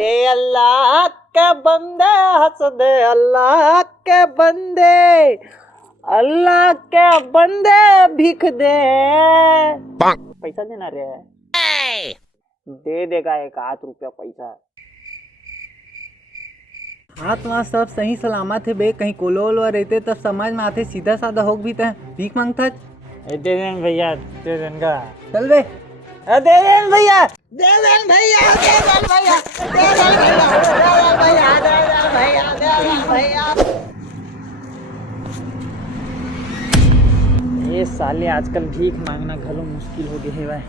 ए अल्लाह के बंदे हंस दे, अल्लाह के बंदे, अल्लाह के बंदे भीख दे। पैसा देना रे, दे देगा 1 रुपया पैसा। हाथ वहाँ सब सही सलामत है बे, कहीं कोलो वोलो रहते तो समझ में आते, सीधा साधा हो भी तो भीख मांगता। दे देन भैया, दे देन का। चल बे, दे देन भैया, दे देन भैया, दे देन भैया, दे देन भैया, दे देन भैया, दे देन भैया। ये साले आजकल भीख मांगना घलो मुश्किल हो गए है भाई।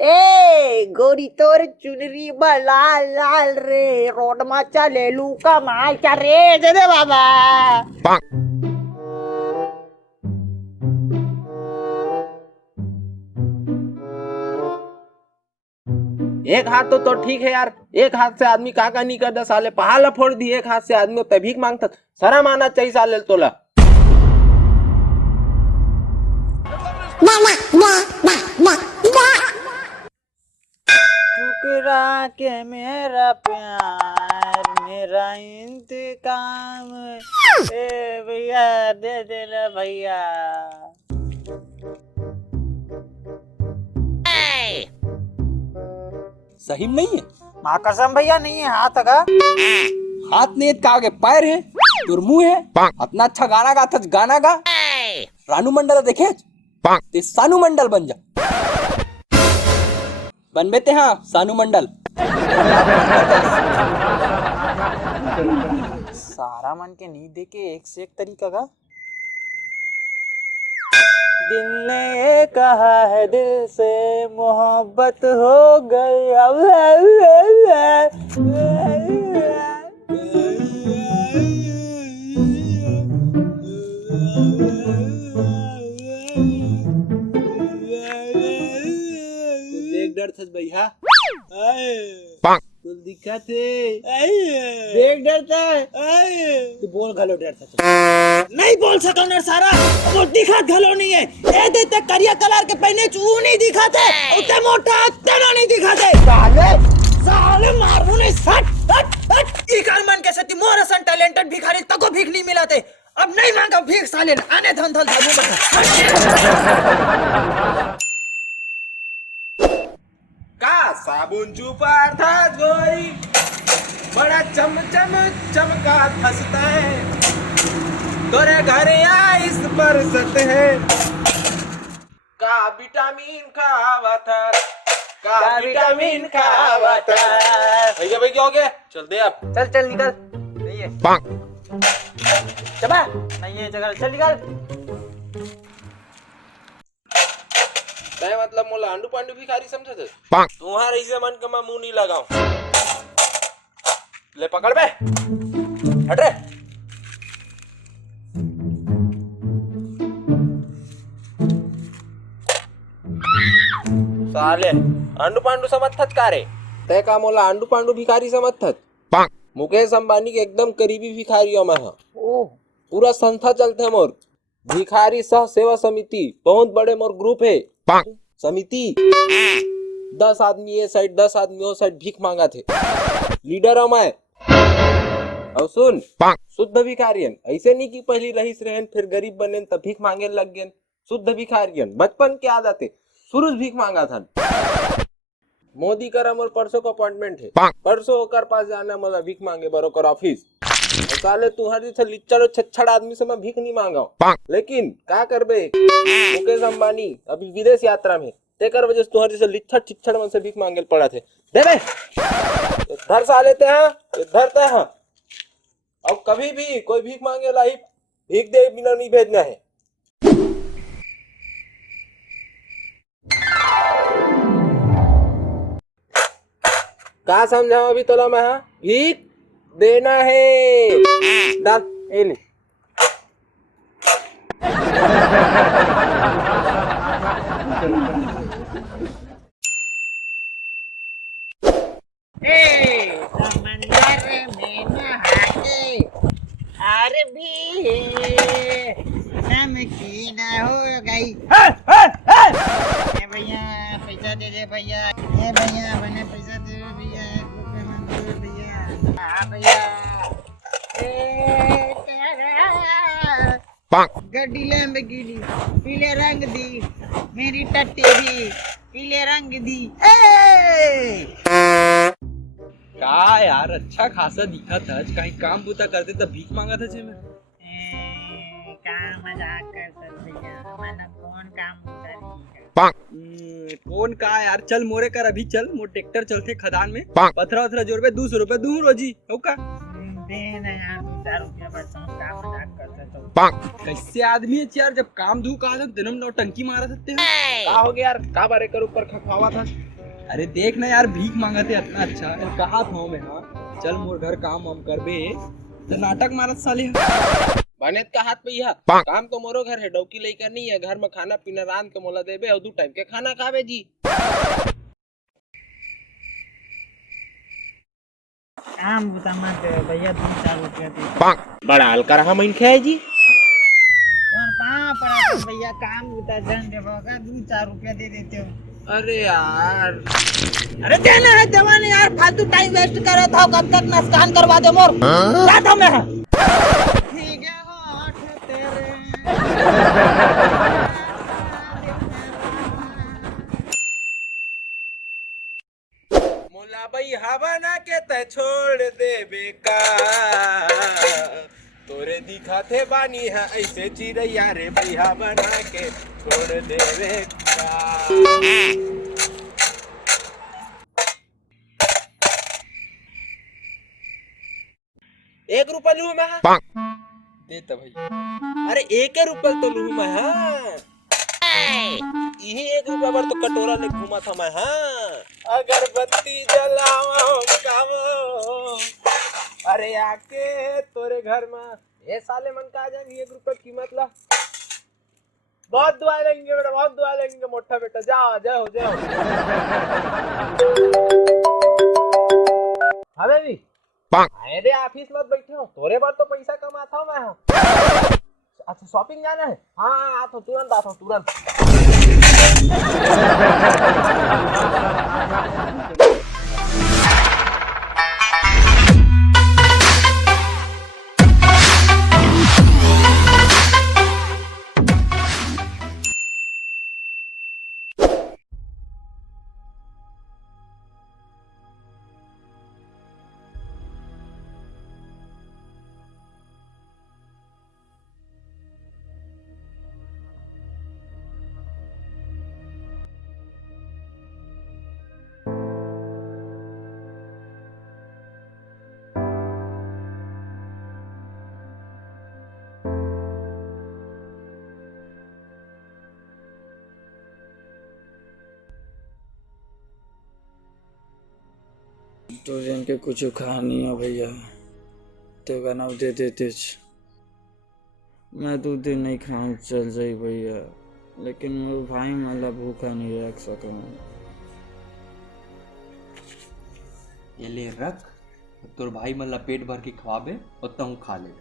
ए गोरी तोर चुनरी बा लाल लाल रे, रोड मा चले लू का माल क्या रे, दे दे बाबा। एक हाथ तो ठीक है यार, एक हाथ से आदमी का नहीं करता साले, पहाड़ फोड़ दी, एक हाथ से आदमी पे भीख मांगता, शर्म आना चाहिए साले तोला। ठुकरा के मेरा प्यार, मेरा इंतकाम, ए भैया दे देना भैया। सही में नहीं है, माँ कसम भैया नहीं है हाथ का। हाथ नहीं का आगे पैर है, तुर मुंह है, अपना अच्छा गाना गाता, गाना गा। रानू मंडल देखे ते सानू मंडल बन जा, बन बेते हाँ सानू मंडल। सारा मन के नहीं देके एक से एक तरीका का। दिल ने कहा है दिल से मोहब्बत हो गई। देख डर था भैया, तू दिखा थे, देख डरता है, तू बोल घलो डर था। नहीं बोल सका ना सारा, वो दिखा घलो नहीं है। ए देते करिया कलर के पहने चू नहीं दिखाते, उतने मोटा तेरा नहीं दिखाते। साले साले मारू नहीं सट सट सट। इकार मन के सती मोर सन टैलेंटेड भिखारी तको भीख नहीं मिलाते। अब नहीं मांगा भीख साले, आने धन धन धाबू का साबुन चुपार था गोरी, बड़ा चम चम चमका फंसता है, तोरे घर या इस पर सत है, का विटामिन खावा था, का विटामिन खावा था। भैया भैया हो गया, चल दे अब, चल चल निकल। नहीं है चबा, नहीं है चल चल निकल। तय मतलब मोला आंडू पांडू भिखारी समझे थे, तुम्हारे इसे मन का मैं मुंह नहीं लगाऊं। ले पकड़ बे, हट रे। साले आंडू पांडू समझत का रे, तय का मोला आंडू पांडू भिखारी समझत। मुकेश अंबानी के एकदम करीबी भिखारियों में है। पूरा संस्था चलते है मोर भिखारी सह सेवा समिति, बहुत बड़े मोर ग्रुप है समिति। 10 आदमी ये साइड 10 आदमी वो साइड भीख मांगा थे, लीडर हूं मैं। और सुन, शुद्ध भिखारियन ऐसे नहीं कि पहली रहीस रहन फिर गरीब बने तब भीख मांगे लग गए। शुद्ध भिखारियन बचपन के आदत है, शुरू भीख मांगा था। मोदी का मोर परसों का अपॉइंटमेंट है, परसों होकर पास जाना मतलब भीख मांगे बरोकर ऑफिस। साले तुम्हारी से लिच्चड़ छच्छड़ आदमी से मैं भीख नहीं मांगा, लेकिन क्या करबे, मुकेश अंबानी अभी विदेश यात्रा में, तेकर वजह से तुम्हारी से लिच्चड़ छिच्छड़ मन से भीख मांगे पड़ा थे। दे बे इधर से आ लेते हैं, इधर ते हैं। अब कभी भी कोई भीख मांगे ला भीख दे बिना नहीं भेजना है। क्या समझा अभी तोला मैं, भीख देना है। डाल ए ले। समंदर में नहाके और भी नमकीन हो गई। भैया पैसा पैसा दे दे भैया। ए भैया मैंने पैसा दे दे भैया, 1 रुपया में दे दे भैया। हाँ भैया। ए तेरा गड्डी लैम्बोर्गिनी पीले रंग दी, मेरी टट्टी भी पीले रंग दी। ए का यार अच्छा खासा दिखा था, कहीं काम बूता करते तब भीख मांगा था जे में। का मजाक करते भैया, मैंने कौन काम कौन का यार, चल मोरे कर अभी चल, मोर ट्रैक्टर चलते खदान में, पथरा वथरा जोर पे 200 रुपए दूं रोजी हो का। दे ना यार, 2-4 रुपया बचा, का मजाक करते तो। कैसे आदमी है यार, जब काम धू कहा तक दिनम नौटंकी मारा सकते हो। का हो गया यार, का बारे कर ऊपर खखवावा था। अरे देख ना यार, भीख मांगते इतना अच्छा है, कहा था मैं। हाँ चल मोर घर काम वाम कर बे, तो नाटक मारत साले। बनेत का हाथ पे यह काम तो मोरो घर है, डौकी लेकर नहीं है, घर में खाना पीना रांध के मोला देबे और 2 टाइम के खाना खावे जी। काम बुता मत दे भैया, 2-4 रुपया दे। बड़ा हल्का रहा मन खाए जी। और कहाँ पड़ा भैया, काम बुता जन देगा, 2-4 रुपया दे देते हो। अरे यार, अरे देना है देवा नहीं यार, फालतू टाइम वेस्ट कर रहा था, कब तक नुकसान करवा दे मोर। क्या था मैं ठीक है होठ तेरे। मोला भाई हवा ना के ते छोड़ दे बेका, तोरे दिखा थे बानी है ऐसे चिड़ैया रे, भैया बना के छोड़ दे बेका। 1 रुपया लू मैं देता भाई। अरे 1 रुपया तो लू मैं। हाँ यही 1 रुपया पर तो कटोरा ले घूमा था मैं। हाँ अगरबत्ती जलाओ कावो, अरे आके तोरे घर में ये साले मन का आ जाएंगे। 1 रुपया कीमत ला, बहुत दुआ लेंगे बेटा, बहुत दुआ लेंगे मोटा बेटा। जाओ जाओ जाओ। हमें भी अरे ऑफिस मत बैठे हो, तोरे बार तो पैसा कमाता हूँ मैं। अच्छा शॉपिंग जाना है? हाँ आता हूँ, तुरंत आता हूँ, तुरंत। तो जिनके कुछ खानी है भैया, तो बनाओ दे देते। मैं 2 दिन नहीं खाऊं चल जाई भैया, लेकिन मेरे भाई मला भूखा नहीं रख सका। ये ले रख, तोर भाई मला पेट भर के खवाबे और तहु खा ले।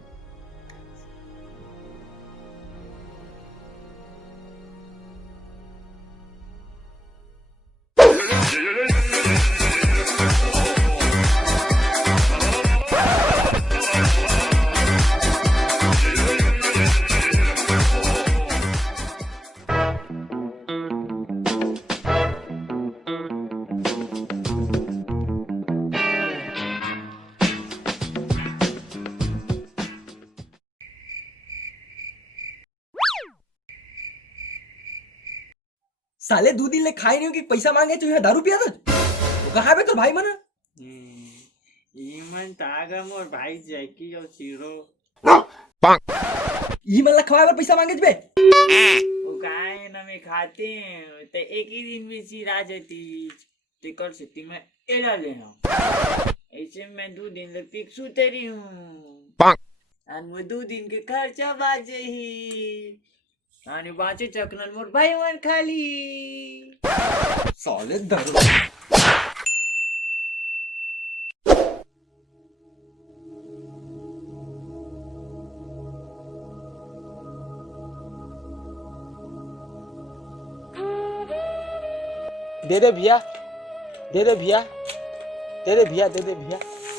साले 2 दिन ले खाई नहीं हो कि पैसा मांगे तो यहाँ दारू पिया था। तो कहाँ पे तो भाई मना ईमन तागा मोर भाई जैकी जो सीरो ई मला खवाए पर पैसा मांगे बे। वो काहे न में खाते हैं, तो एक ही दिन में सिरा जाती टिकट सिटी में एड़ा ले हम। ऐसे मैं 2 दिन ले पिक्सू तेरी हूँ, और वो 2 दिन के खर्चा बाजे ही, आने बाचे चकनल मोर भाई मन खाली। साले दारू। दे दे भैया, दे दे भैया, दे दे भैया, दे दे भैया,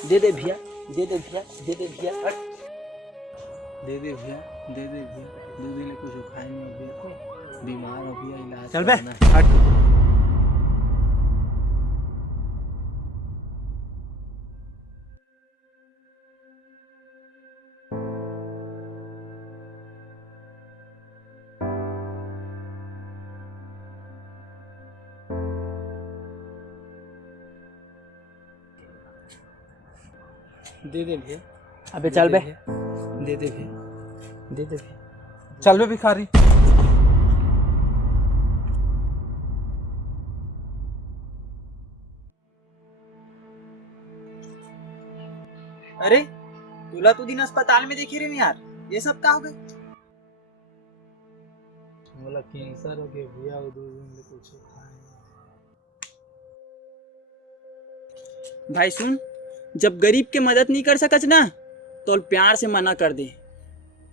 दे दे भैया, दे दे भैया, दे दे भैया। दे दे भैया, दे दे भैया, 2 दिन कुछ खाए नहीं भैया, बीमार हो भैया, इलाज चल बे, करना है। हट। दे दे भैया, अबे चल बे, दे दे भैया, दे दे भैया, चल बे भिखारी। अरे तुला तो दिन अस्पताल में देखे रहे यार, ये सब का हो गए? बोला कैंसर हो गया भैया, 2 दिन में कुछ खाए नहीं। भाई सुन, जब गरीब के मदद नहीं कर सकच ना तो प्यार से मना कर दे।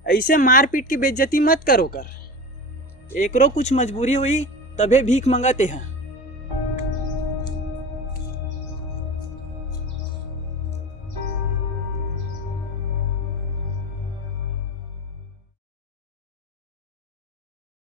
ऐसे मार पीट की बेइज्जती मत करो कर। एकरो कुछ मजबूरी हुई तबे भीख मंगाते हैं।